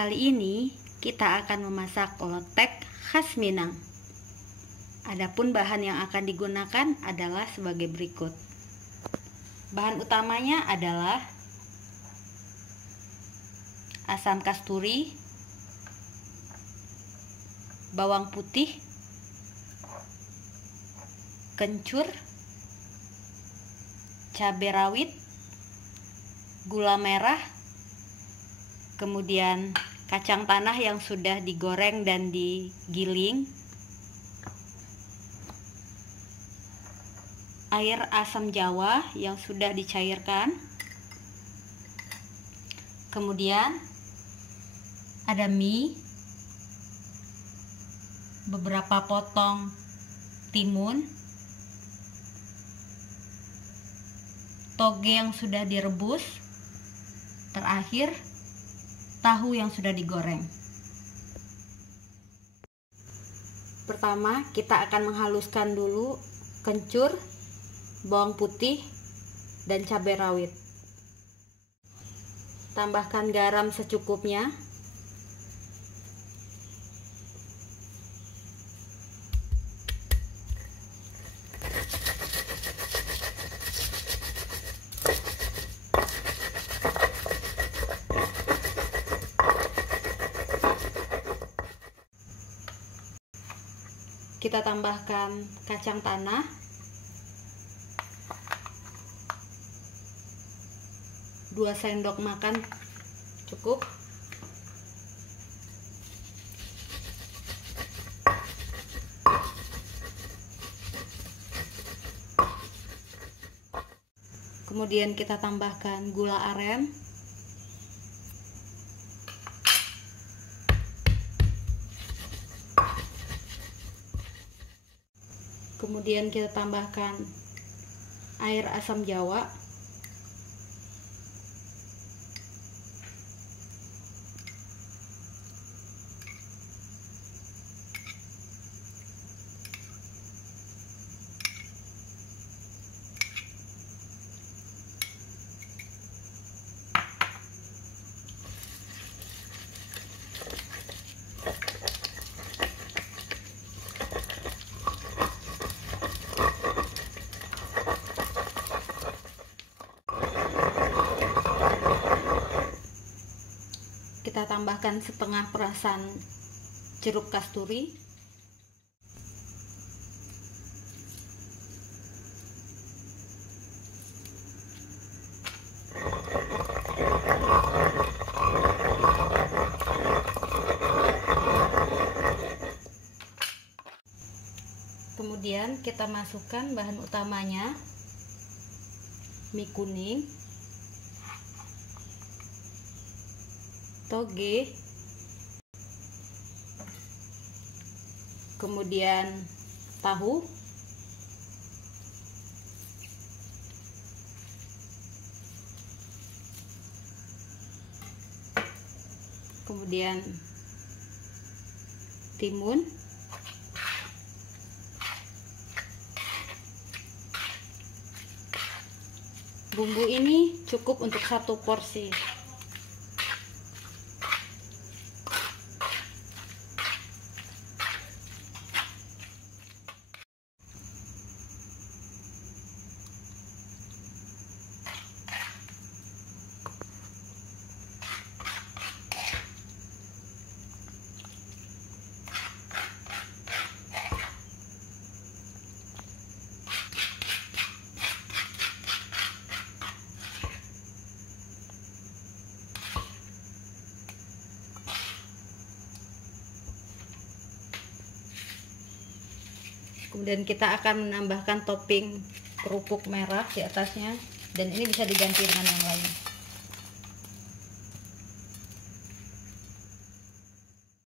Kali ini kita akan memasak lotek khas Minang. Adapun bahan yang akan digunakan adalah sebagai berikut. Bahan utamanya adalah asam kasturi, bawang putih, kencur, cabai rawit, gula merah, kemudian kacang tanah yang sudah digoreng dan digiling, air asam jawa yang sudah dicairkan, kemudian ada mie, beberapa potong timun, toge yang sudah direbus, terakhir tahu yang sudah digoreng. Pertama, kita akan menghaluskan dulu kencur, bawang putih, dan cabai rawit. Tambahkan garam secukupnya. Kita tambahkan kacang tanah, dua sendok makan cukup. Kemudian kita tambahkan gula aren, kemudian kita tambahkan air asam jawa, kita tambahkan setengah perasan jeruk kasturi, kemudian kita masukkan bahan utamanya, mie kuning, toge, kemudian tahu, kemudian timun, bumbu ini cukup untuk satu porsi. Kemudian kita akan menambahkan topping kerupuk merah di atasnya, dan ini bisa diganti dengan yang lain.